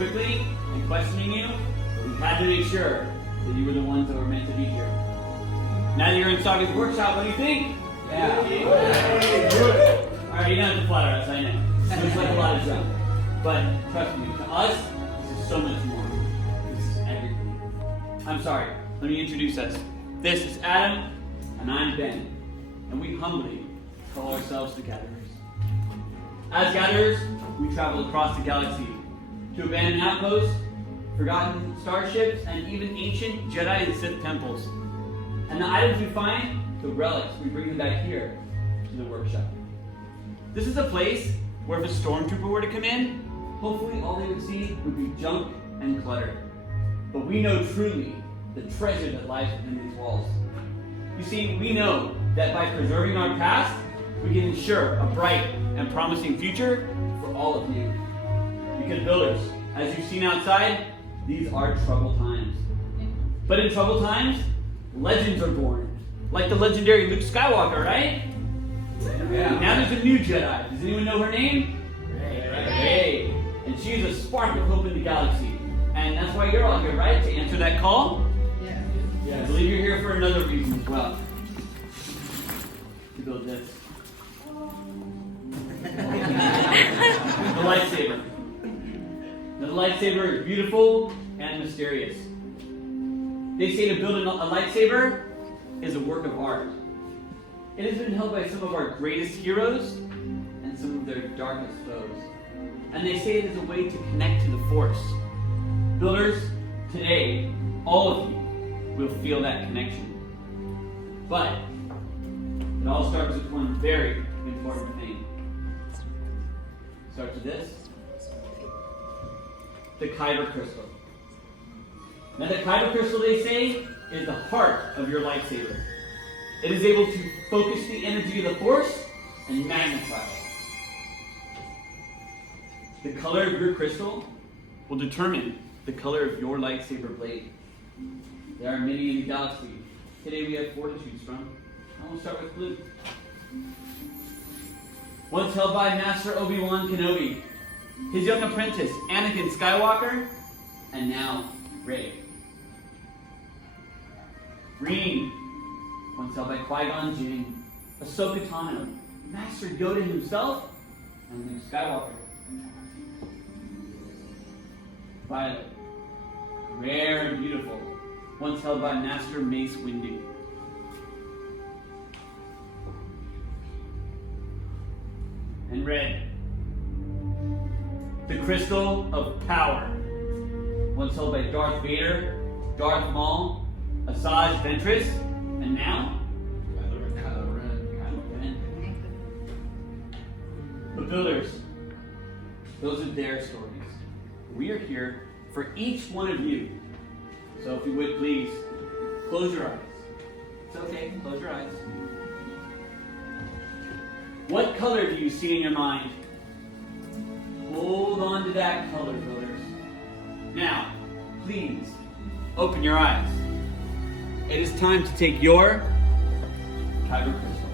quickly and questioning you, we had to make sure that you were the ones that were meant to be here. Now that you're in Savi's workshop, what do you think? Yeah. Alright, you don't have to flatter us, I know. It's like a lot of junk. But trust me, to us, this is so much more. This is everything. I'm sorry, let me introduce us. This is Adam, and I'm Ben. And we humbly call ourselves the Gatherers. As Gatherers, we travel across the galaxy to abandoned outposts, forgotten starships, and even ancient Jedi and Sith temples. And the items we find, the relics, we bring them back here to the workshop. This is a place where if a stormtrooper were to come in, hopefully all they would see would be junk and clutter. But we know truly the treasure that lies within these walls. You see, we know that by preserving our past, we can ensure a bright and promising future for all of you. Because builders, as you've seen outside, these are troubled times. But in troubled times, legends are born. Like the legendary Luke Skywalker, right? Yeah. Now there's a new Jedi. Does anyone know her name? Rey. And she's a spark of hope in the galaxy. And that's why you're all here, right? To answer that call? Yeah. I believe you're here for another reason as well. To build this. The lightsaber. The lightsaber is beautiful and mysterious. They say to build a lightsaber is a work of art. It has been held by some of our greatest heroes and some of their darkest foes. And they say it is a way to connect to the Force. Builders, today, all of you will feel that connection. But it all starts with one very important thing. It starts with this. The Kyber crystal. Now the Kyber crystal, they say, is the heart of your lightsaber. It is able to focus the energy of the Force and magnify it. The color of your crystal will determine the color of your lightsaber blade. There are many in the galaxy. Today we have 4 to choose from. I will start with blue. Once held by Master Obi-Wan Kenobi, his young apprentice Anakin Skywalker, and now Rey. Green, once held by Qui-Gon Jinn, Ahsoka Tano, Master Yoda himself, and Luke Skywalker. Violet, rare and beautiful, once held by Master Mace Windu. And red, the crystal of power, once held by Darth Vader, Darth Maul, Asajj Ventress, and now Kylo Ren. The builders, those are their stories. We are here for each one of you. So if you would please, close your eyes. It's okay, close your eyes. What color do you see in your mind? Hold on to that color, builders. Now, please, open your eyes. It is time to take your Kyber crystal.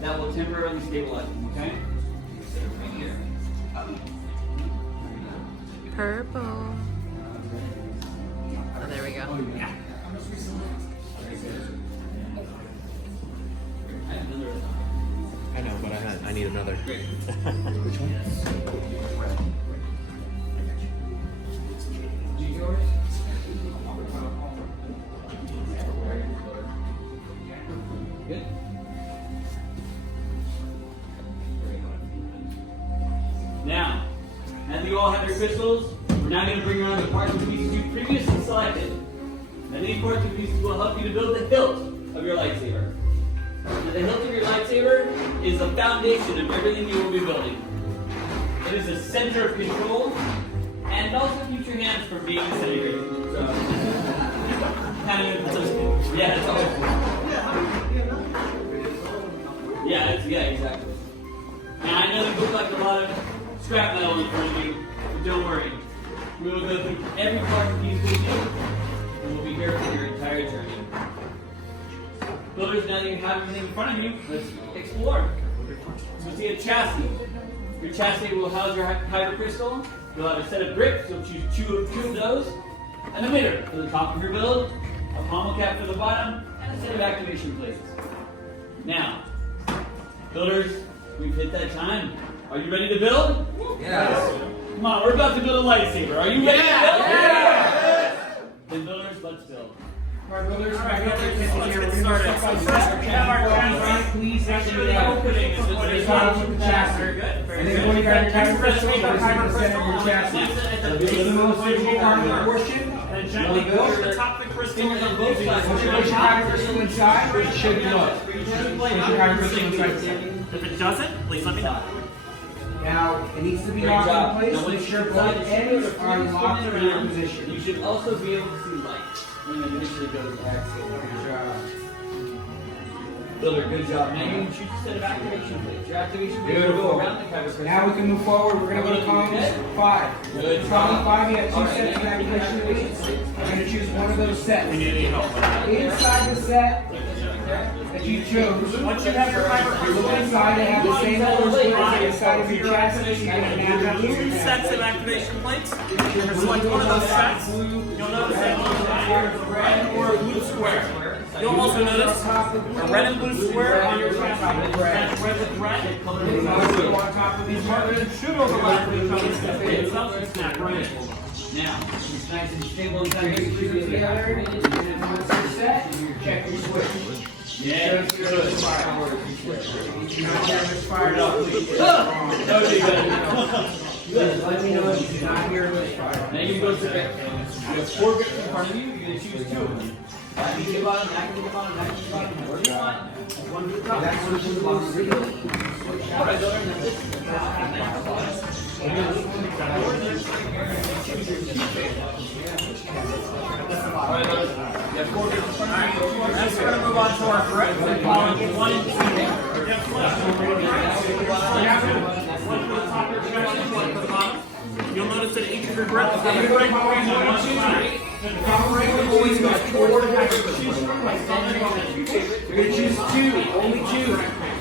That will temporarily stabilize them, okay? Right here. Purple. Oh, there we go. Yeah. I know, but I need another. Great. Which one? Yours? Good. Now that you all have your crystals, we're now going to bring around the parts and pieces you previously selected. And these parts and pieces will help you to build the hilt of your lightsaber. Now, the hilt of your lightsaber is the foundation of everything you will be building. It is a center of control, and it also keeps your hands from being disintegrated. So, kind of, yeah, it's always. Yeah, exactly. Now I know it looks like a lot of scrap metal in front of you, but don't worry. We will go through every part of these with you, and we'll be here for your entire journey. Builders, now that you have everything in front of you, let's explore. So we see a chassis. Your chassis will house your hyper crystal. You'll have a set of grips, you'll choose two of those, and a mirror for the top of your build, a pommel cap for the bottom, and a set of activation plates. Now, builders, we've hit that time. Are you ready to build? Yes. Come on, we're about to build a lightsaber. Are you ready to build? Yes. Then builders, let's build. Alright, builders, let's get started. We have our chassis. Please make sure the opening is the bottom of the chassis. And then when you got your hyper crystal, it's in the center of your chassis. This is the most difficult part of the portion. And gently push the top of the crystal in on both sides. Once you push your hyper crystal inside, it should be low. Push your hyper crystal inside. If it doesn't, please let me know. Now, it needs to be locked in place. Make sure both ends are locked in their position. You should also be able to see light when it initially goes back. Good job. Builder, good job. Now you can choose a set of activation plates. Your activation plates will Beautiful. go around the hyper crystal. Now we can move forward. We're going to go to columns 5. Good. Column 5, you have 2 sets of activation plates. You're going to choose one of those sets. We need any help with that. Inside the set that you chose, Once you have your hyper you look crystal, inside and have the same colors as the inside of your chassis. You're going to have two sets of activation plates. You're going to select one of those sets. You'll notice that a red or a blue square. You'll also notice a red and blue square on your chassis. That's red with red. These markers should overlap with each other. It's up and snap right in. Now, it's nice and stable inside Check your your together, set, check your switch. Yeah, good. You're not hearing this fired up. Let me know if you're not hearing this fired. Now you can go to the grip. You have 4 grips in front of you. You're going to choose 2 of them. Back to the bottom, back to the bottom, back to the bottom. Wherever you want. One to the top. That's what you want to do. All right, builder, now this is the top. Alright, builders. You have 4 grips in front of you. Next, we're going to move on to our grip. We're calling 1 and 2. You'll notice that each of your grips is going to break away on one side. Always goes toward the hyper crystal. You're going to choose 2, only 2.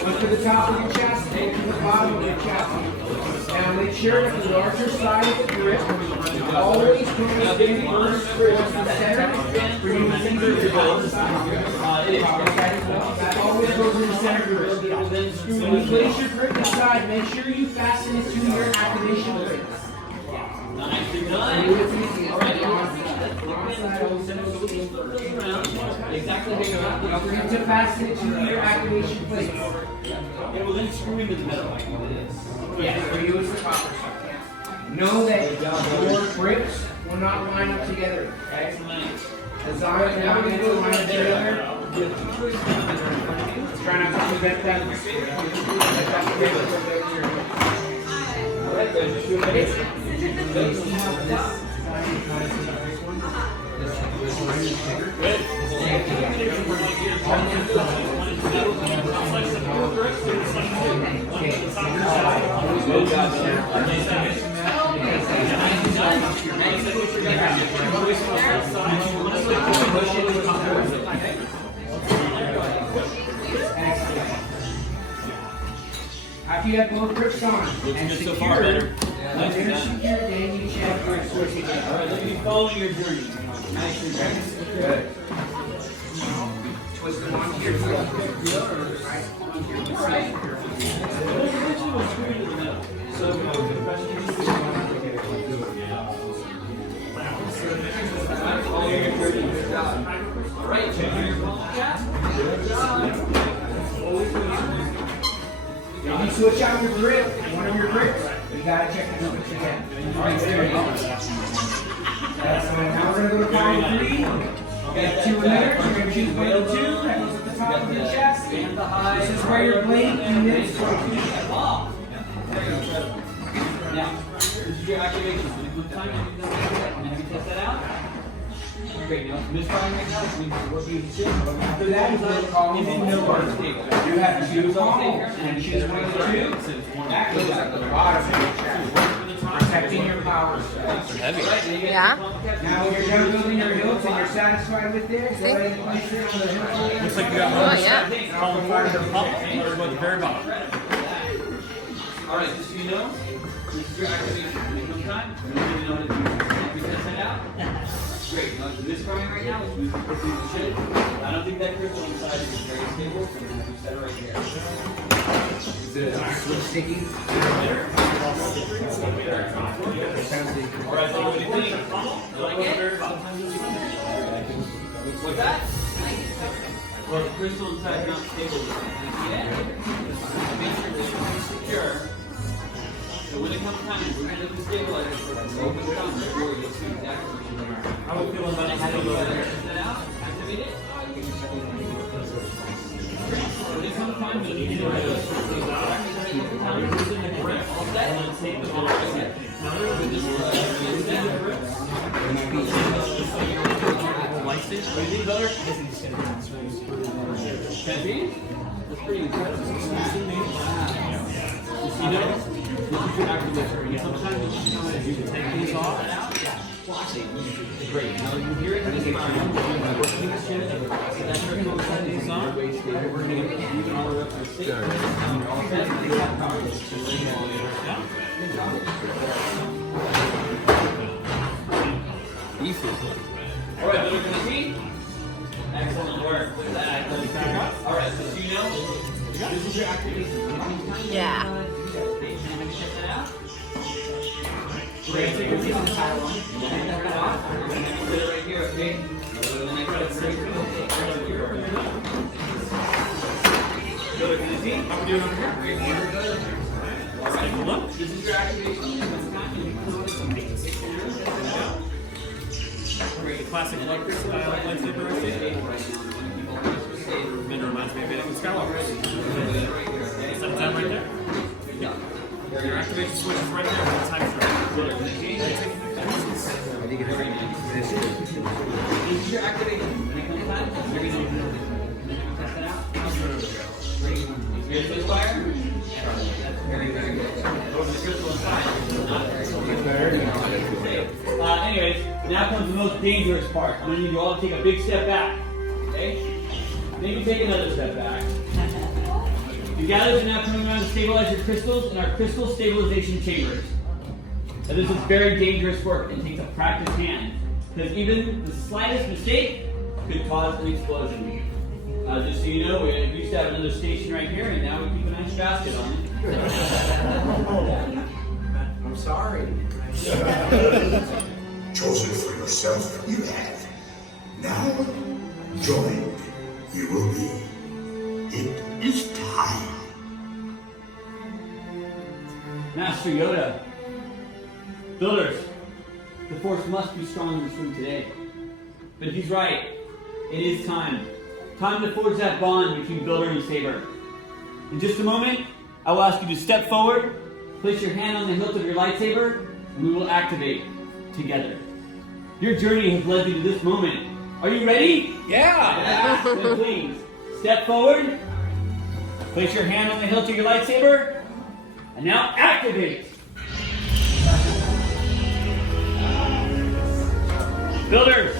One to the top of your chassis, one to the bottom of your chassis. Now make sure that the larger side of the grip always put the same first grip in the center. For you to center your side. That always goes in the center grip. When you place your grip inside, make sure you fasten it to your activation plate. Nicely done. Exactly how you're at. Don't forget to fasten it to your activation plate. Yeah, well then screw into the middle. Yes, for you it's the copper. Know that your grips will not line up together. Okay? Design now get to line up together. Try not to prevent that. Alright, guys, just do it. Good job, After you have both grips on and so far, better. when they're secure, then you check your switch. Alright, let me follow your journey. Nice and good. Good. Twist them onto your foot. Right. Alright, check your If you switch out your grip, one of your grips, you gotta check the switch again. Alright, there you go. Now we're gonna go to column 3. You got 2 in there. You're gonna choose one of the 2 that goes at the top of your chest. This is where your blade emits from. Now, this is your activation. So good time to do that. Have you test that out? Great. Now, misfiring right now, which means we're working with shift. After that is what column 4. You have 2 columns and choose one of the 2. That goes at the bottom of your chest. Protecting your power. Yeah. Now when you're done building your hilts and you're satisfied with it, go ahead and place it on the hilt. looks like you got Oh, one. yeah. Call the fire to the pump. Or go at the very bottom. Alright, just so you know, this is your activation. When it comes time, you don't even know how to do it. If you set that out, great. Now, so this drawing right now is we put through the shit. I don't think that crystal inside is very stable, so I'm going to have you set it right here. Is it slip sticky? Alright, so what do you think? You like it? What's that? Well, the crystal inside is not stable yet. Make sure this is secure. So when it comes time, we're going to let the stabilizer open it down. Therefore, you'll see exactly what you're doing. How are we feeling about it? Set out, activate it. When it comes time, you need to do it. All set? Lightsaber? What do you think, brother? 10 feet? That's pretty incredible. You know, this is your activator. Sometimes you know how to take these off. Great. Now you hear it in this environment. We're working the shit. That's where we're set these on. We're going to keep moving all the way up to 6. You're all set. You have power. Alright, what are we going to see? Excellent work. Look at that. Alright, so you know, this is your activation. Yeah. We're going to take a piece of the power one. We're going to turn it off. We're going to put it right here, okay? And then I got it right here. So we're going to see. How are we doing over here? Right here. Alright, look. This is your activation. Great. Classic Lightsaber style lightsaber right there. It reminds me of Anakin Skywalker. Set it down right there. Your activation switch is right there when the time's right. I think it's This is your activation. When it comes time, you're going to test it out. You guys feel fire? That's very, very good. Over the crystal inside. Anyways, now comes the most dangerous part. I'm going to need you all to take a big step back. Okay? Maybe take another step back. You guys are now coming around to stabilize your crystals in our crystal stabilization chambers. Now, this is very dangerous work and takes a practiced hand, because even the slightest mistake could cause an explosion. Just so you know, we used to have another station right here, and now we keep a nice basket on it. I'm sorry. Chosen for yourself, you have. Now, joined, you will be. It is time. Master Yoda. Builders, the Force must be strong in this room today. But he's right. It is time. Time to forge that bond between Builder and Saber. In just a moment, I will ask you to step forward, place your hand on the hilt of your lightsaber, and we will activate together. Your journey has led you to this moment. Are you ready? Yeah! Then please, step forward, place your hand on the hilt of your lightsaber, and now activate. Builders,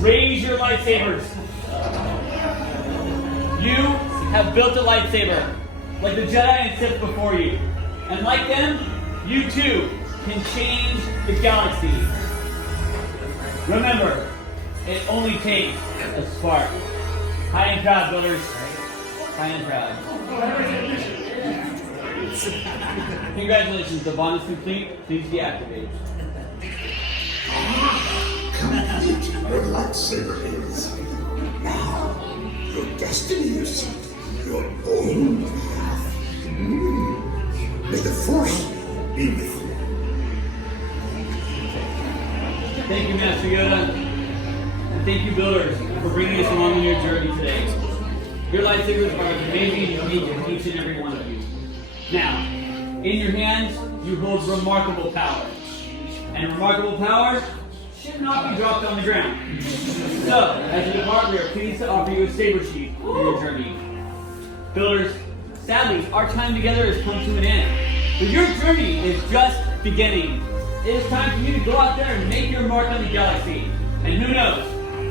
raise your lightsabers. You have built a lightsaber, like the Jedi and Sith before you. And like them, you too can change the galaxy. Remember, it only takes a spark. High and proud, builders. High and proud. Congratulations, the bond is complete. Please deactivate. Complete your lightsaber is. Now, your destiny is your own path. May the Force be with you. Thank you, Master Yoda. And thank you, builders, for bringing us along on your journey today. Your lightsabers are amazing and unique in each and every one of you. Now, in your hands, you hold remarkable power. And remarkable power should not be dropped on the ground. So, as a department, we are pleased to offer you a saber sheath for your journey. Builders, sadly, our time together has come to an end. But your journey is just beginning. It is time for you to go out there and make your mark on the galaxy. And who knows,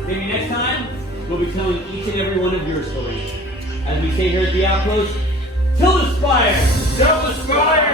maybe next time, we'll be telling each and every one of your stories. As we say here at the Outpost, till the spire! Till the spire!